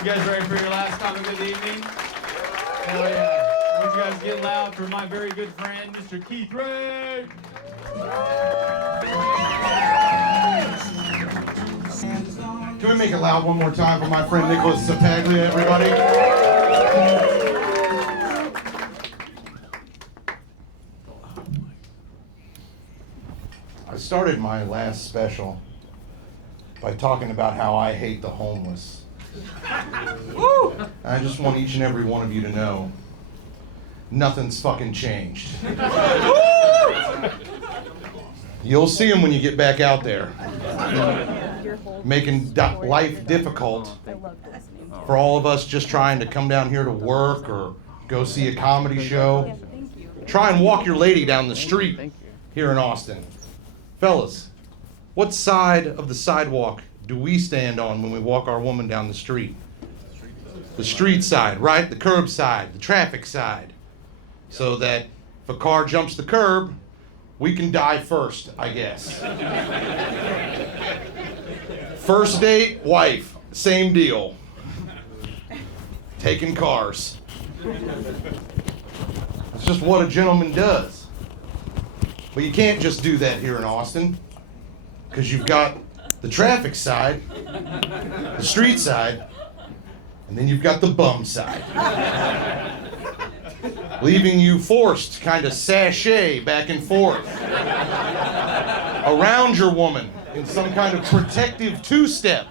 You guys ready for your last comic of the evening? Hell yeah. I want you guys to get loud for my very good friend, Mr. Keith Ray. Can we make it loud one more time for my friend Nicholas Ceppaglia, everybody? I started my last special by talking about how I hate the homeless. I just want each and every one of you to know nothing's fucking changed. You'll see them when you get back out there. Making life difficult for all of us just trying to come down here to work or go see a comedy show. Try and walk your lady down the street here in Austin. Fellas, what side of the sidewalk do we stand on when we walk our woman down the street? The street side, right? The curb side, the traffic side. So that if a car jumps the curb, we can die first, I guess. First date, wife, same deal. Taking cars. It's just what a gentleman does. But you can't just do that here in Austin, because you've got the traffic side, the street side, and then you've got the bum side. Leaving you forced to kind of sashay back and forth around your woman in some kind of protective two-step.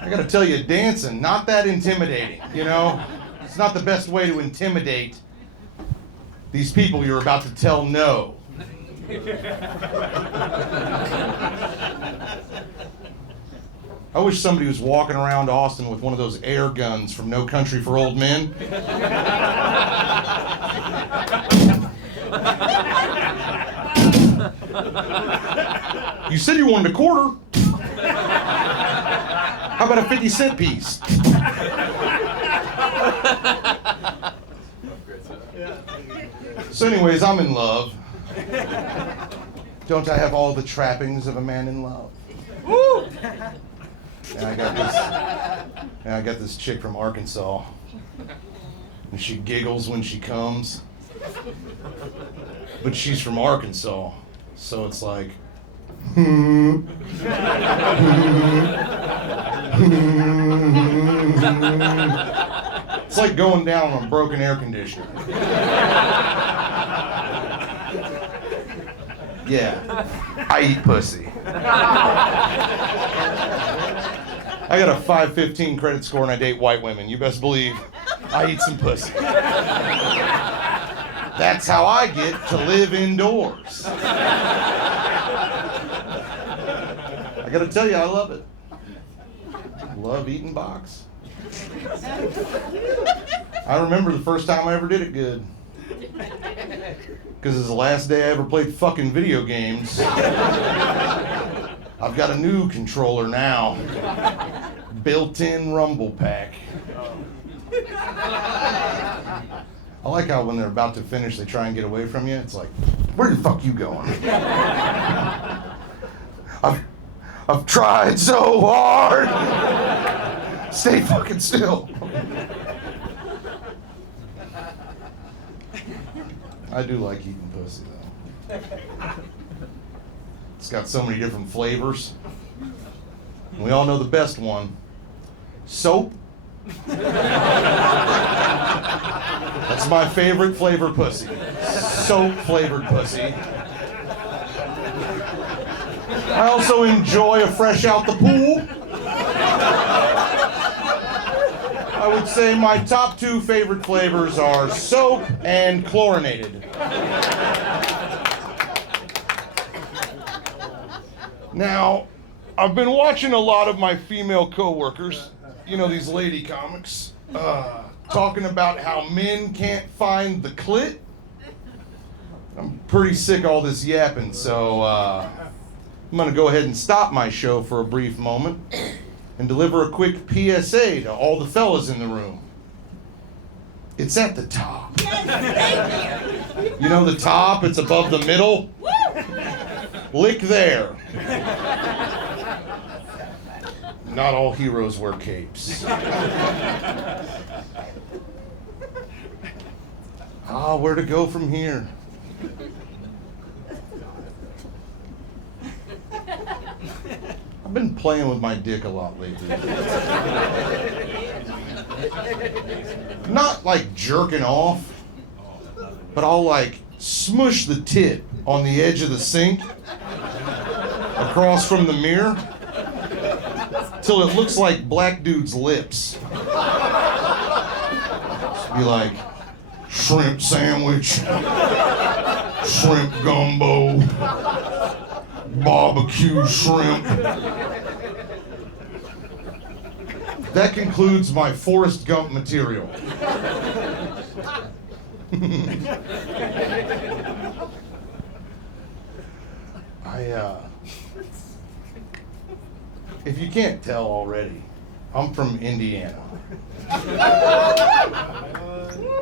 I gotta tell you, dancing, not that intimidating, you know? It's not the best way to intimidate these people you're about to tell no. I wish somebody was walking around Austin with one of those air guns from No Country for Old Men. You said you wanted a quarter. How about a 50-cent piece? So anyways, I'm in love. Don't I have all the trappings of a man in love? Woo! And I got this chick from Arkansas. And she giggles when she comes. But she's from Arkansas. So it's like, it's like going down on a broken air conditioner. Yeah, I eat pussy. I got a 515 credit score and I date white women. You best believe I eat some pussy. That's how I get to live indoors. I gotta tell you, I love it. Love eating box. I remember the first time I ever did it good. Because it's the last day I ever played fucking video games. I've got a new controller now. Built-in rumble pack. I like how when they're about to finish, they try and get away from you. It's like, where the fuck you going? I've tried so hard. Stay fucking still. I do like eating pussy, though. It's got so many different flavors. And we all know the best one. Soap. That's my favorite flavor pussy. Soap-flavored pussy. I also enjoy a fresh out the pool. I would say my top two favorite flavors are soap and chlorinated. Now, I've been watching a lot of my female coworkers, you know, these lady comics, talking about how men can't find the clit. I'm pretty sick of all this yapping, so I'm gonna go ahead and stop my show for a brief moment and deliver a quick PSA to all the fellas in the room. It's at the top. Yes, thank you. You know the top, it's above the middle. Lick there. Not all heroes wear capes. Where to go from here? I've been playing with my dick a lot lately. Not like jerking off, but I'll like smush the tit on the edge of the sink across from the mirror till it looks like black dude's lips. Just be like, shrimp sandwich, shrimp gumbo, barbecue shrimp. That concludes my Forrest Gump material. If you can't tell already, I'm from Indiana.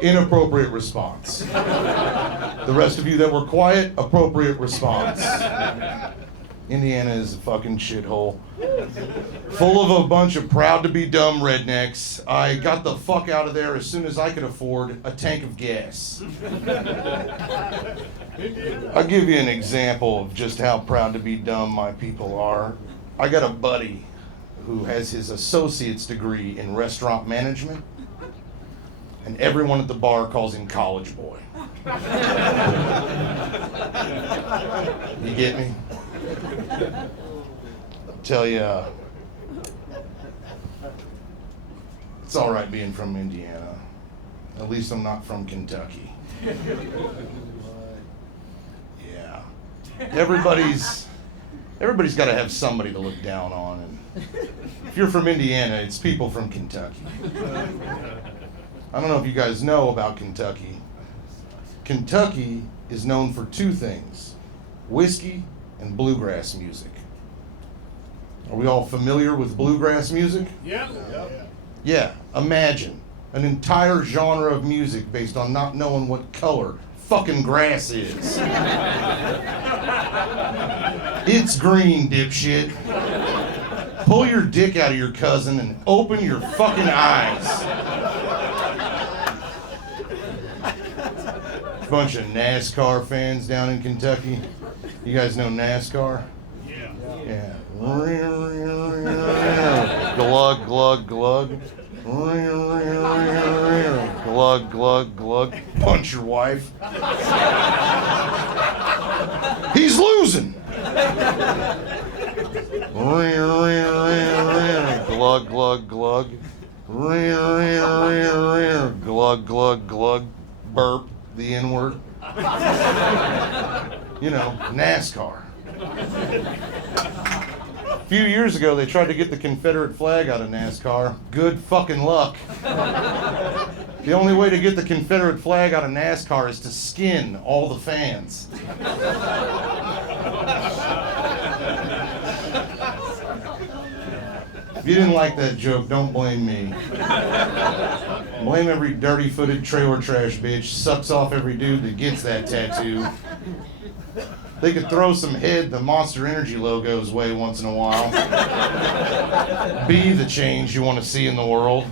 Inappropriate response. The rest of you that were quiet, appropriate response. Indiana is a fucking shithole. Full of a bunch of proud-to-be-dumb rednecks. I got the fuck out of there as soon as I could afford a tank of gas. I'll give you an example of just how proud-to-be-dumb my people are. I got a buddy who has his associate's degree in restaurant management, and everyone at the bar calls him College Boy. You get me? I'll tell you, it's all right being from Indiana. At least I'm not from Kentucky. Yeah. Everybody's got to have somebody to look down on. And if you're from Indiana, it's people from Kentucky. I don't know if you guys know about Kentucky. Kentucky is known for two things: whiskey and bluegrass music. Are we all familiar with bluegrass music? Yep. Yeah, imagine an entire genre of music based on not knowing what color fucking grass is. It's green, dipshit. Pull your dick out of your cousin and open your fucking eyes. Bunch of NASCAR fans down in Kentucky. You guys know NASCAR? Yeah. Glug, glug, glug. Glug, glug, glug. Punch your wife. He's losing. Glug, glug, glug. Glug, glug, glug. Burp, the N-word. You know, NASCAR. A few years ago, they tried to get the Confederate flag out of NASCAR. Good fucking luck. The only way to get the Confederate flag out of NASCAR is to skin all the fans. If you didn't like that joke, don't blame me. Blame every dirty-footed trailer trash bitch sucks off every dude that gets that tattoo. They could throw some head the Monster Energy logo's way once in a while. Be the change you want to see in the world.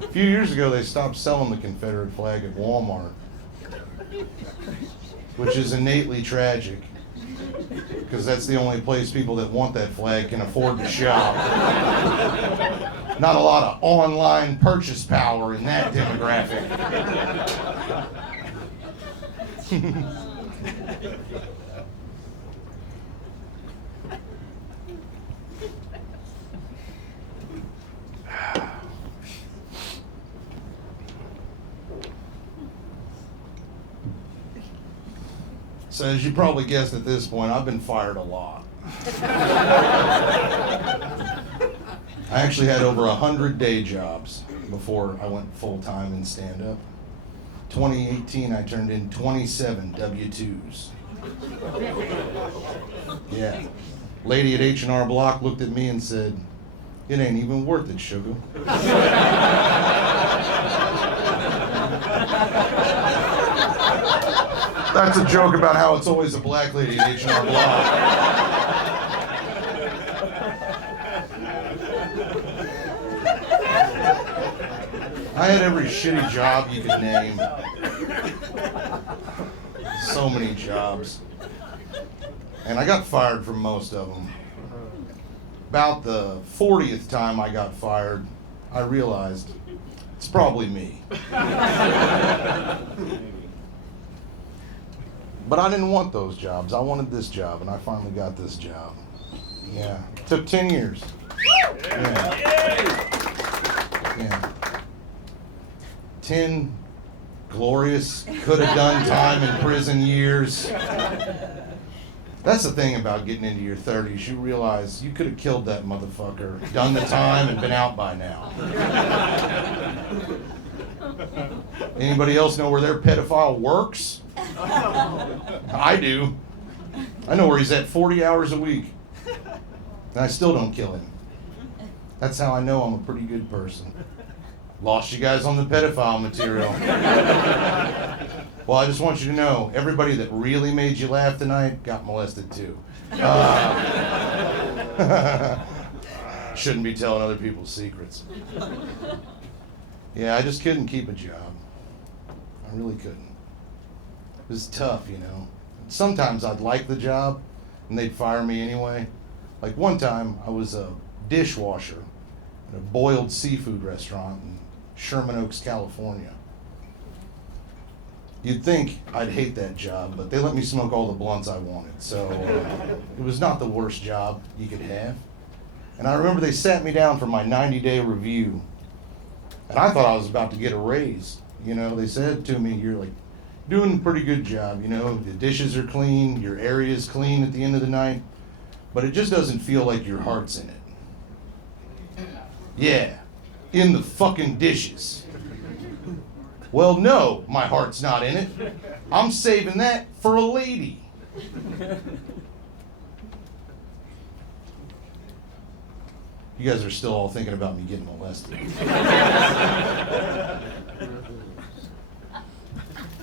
A few years ago, they stopped selling the Confederate flag at Walmart, which is innately tragic, because that's the only place people that want that flag can afford to shop. Not a lot of online purchase power in that demographic. So as you probably guessed at this point, I've been fired a lot. I actually had over 100 day jobs before I went full-time in stand-up. 2018, I turned in 27 W-2s. Yeah. Lady at H&R Block looked at me and said, "It ain't even worth it, sugar." That's a joke about how it's always a black lady at H&R Block. I had every shitty job you could name. So many jobs. And I got fired from most of them. About the 40th time I got fired, I realized it's probably me. But I didn't want those jobs. I wanted this job, and I finally got this job. Yeah. It took 10 years. Yeah. 10 glorious, could-have-done time in prison years. That's the thing about getting into your 30s. You realize you could have killed that motherfucker, done the time, and been out by now. Anybody else know where their pedophile works? I do. I know where he's at 40 hours a week. And I still don't kill him. That's how I know I'm a pretty good person. Lost you guys on the pedophile material. Well, I just want you to know, everybody that really made you laugh tonight got molested too. Shouldn't be telling other people's secrets. Yeah, I just couldn't keep a job. I really couldn't. It was tough, you know. Sometimes I'd like the job, and they'd fire me anyway. Like one time, I was a dishwasher at a boiled seafood restaurant in Sherman Oaks, California. You'd think I'd hate that job, but they let me smoke all the blunts I wanted, so it was not the worst job you could have. And I remember they sat me down for my 90-day review, and I thought I was about to get a raise. You know, they said to me, you're like doing a pretty good job, you know, the dishes are clean, your area's clean at the end of the night, but it just doesn't feel like your heart's in it. Yeah, in the fucking dishes. Well, no, my heart's not in it. I'm saving that for a lady. You guys are still all thinking about me getting molested.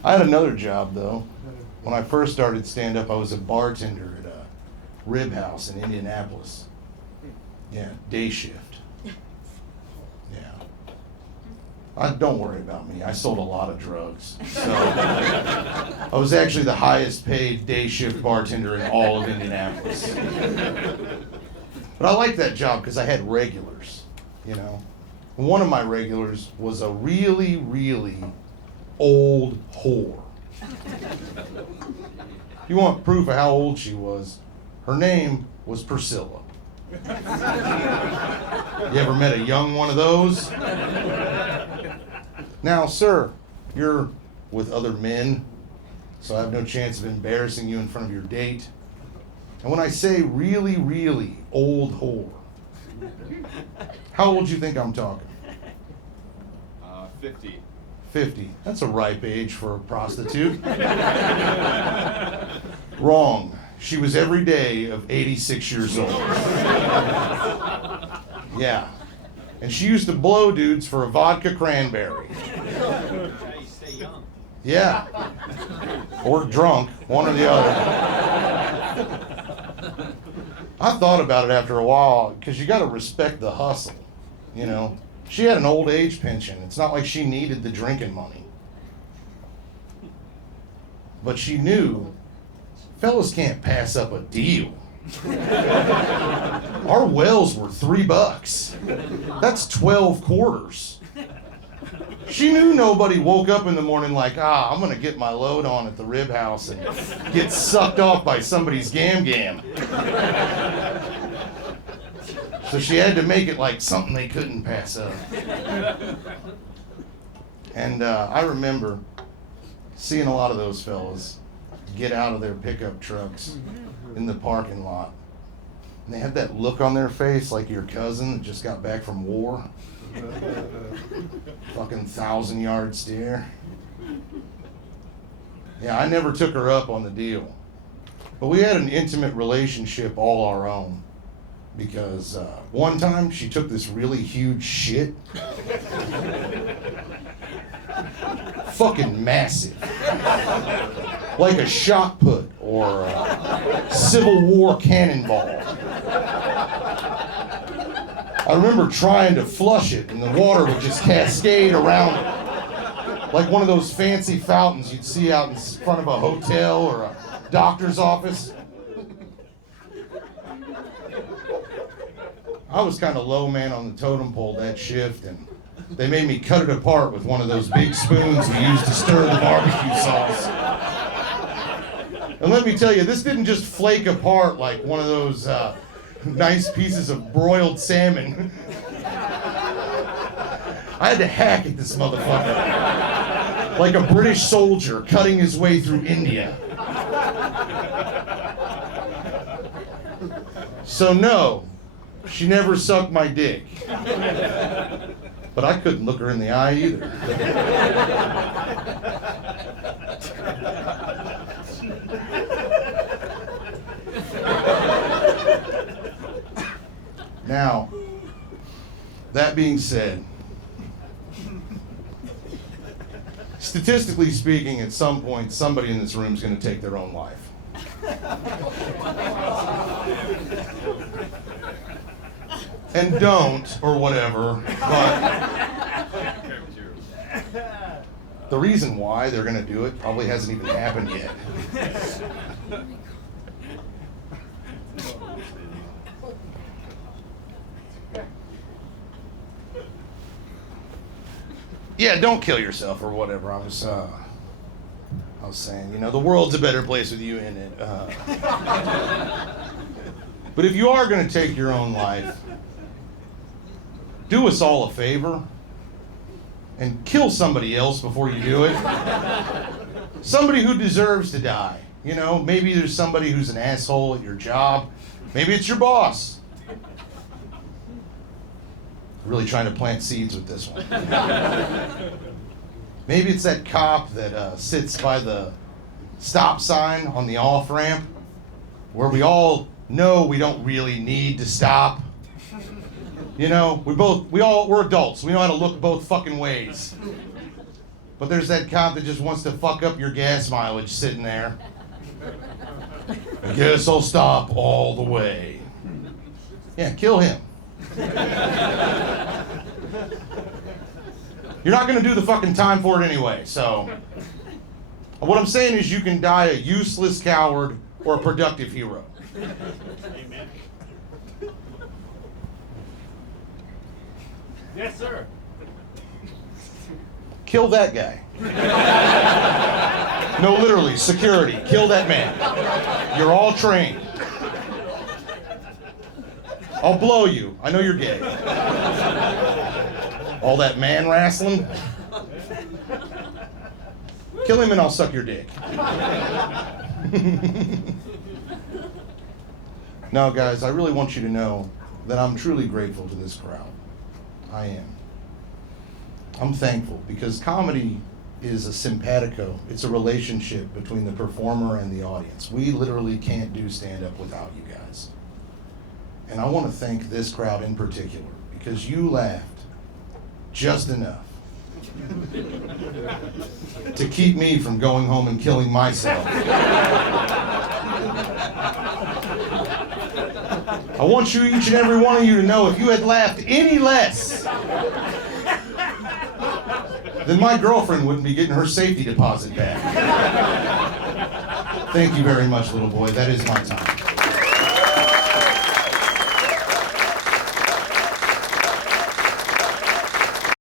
I had another job, though. When I first started stand-up, I was a bartender at a rib house in Indianapolis. Yeah, day shift. Don't worry about me. I sold a lot of drugs. So I was actually the highest paid day shift bartender in all of Indianapolis. But I liked that job because I had regulars, you know. One of my regulars was a really, really old whore. You want proof of how old she was? Her name was Priscilla. You ever met a young one of those? Now, sir, you're with other men, so I have no chance of embarrassing you in front of your date. And when I say really, really old whore, how old do you think I'm talking? 50. 50. That's a ripe age for a prostitute. Wrong. She was every day of 86 years old. Yeah. And she used to blow dudes for a vodka cranberry. Yeah. Or drunk, one or the other. I thought about it after a while, because you got to respect the hustle, you know. She had an old age pension. It's not like she needed the drinking money. But she knew fellas can't pass up a deal. Our wells were $3. That's 12 quarters. She knew nobody woke up in the morning like, I'm gonna get my load on at the rib house and get sucked off by somebody's gam-gam. So she had to make it like something they couldn't pass up. And I remember seeing a lot of those fellas get out of their pickup trucks in the parking lot. And they had that look on their face like your cousin that just got back from war. Fucking 1,000-yard stare. Yeah, I never took her up on the deal. But we had an intimate relationship all our own. Because one time she took this really huge shit. Fucking massive. like a shot put or a Civil War cannonball. I remember trying to flush it and the water would just cascade around it. Like one of those fancy fountains you'd see out in front of a hotel or a doctor's office. I was kind of low man on the totem pole that shift, and they made me cut it apart with one of those big spoons we used to stir the barbecue sauce. And let me tell you, this didn't just flake apart like one of those nice pieces of broiled salmon. I had to hack at this motherfucker like a British soldier cutting his way through India. So no, she never sucked my dick. But I couldn't look her in the eye either. Now, that being said, statistically speaking, at some point, somebody in this room is going to take their own life. And don't, or whatever, but the reason why they're going to do it probably hasn't even happened yet. Yeah, don't kill yourself or whatever. I was saying, you know, the world's a better place with you in it. But if you are going to take your own life, do us all a favor and kill somebody else before you do it. Somebody who deserves to die. You know, maybe there's somebody who's an asshole at your job. Maybe it's your boss. Really trying to plant seeds with this one. Maybe it's that cop that sits by the stop sign on the off-ramp where we all know we don't really need to stop. You know, we're adults. We know how to look both fucking ways. But there's that cop that just wants to fuck up your gas mileage sitting there. I guess I'll stop all the way. Yeah, kill him. You're not gonna do the fucking time for it anyway, so. What I'm saying is you can die a useless coward or a productive hero. Amen. Yes, sir. Kill that guy. No, literally, security. Kill that man. You're all trained. I'll blow you. I know you're gay. All that man wrestling. Kill him and I'll suck your dick. Now, guys, I really want you to know that I'm truly grateful to this crowd. I am. I'm thankful because comedy is a simpatico. It's a relationship between the performer and the audience. We literally can't do stand-up without you guys. And I want to thank this crowd in particular because you laughed just enough to keep me from going home and killing myself. I want you, each and every one of you, to know if you had laughed any less, then my girlfriend wouldn't be getting her safety deposit back. Thank you very much, little boy. That is my time.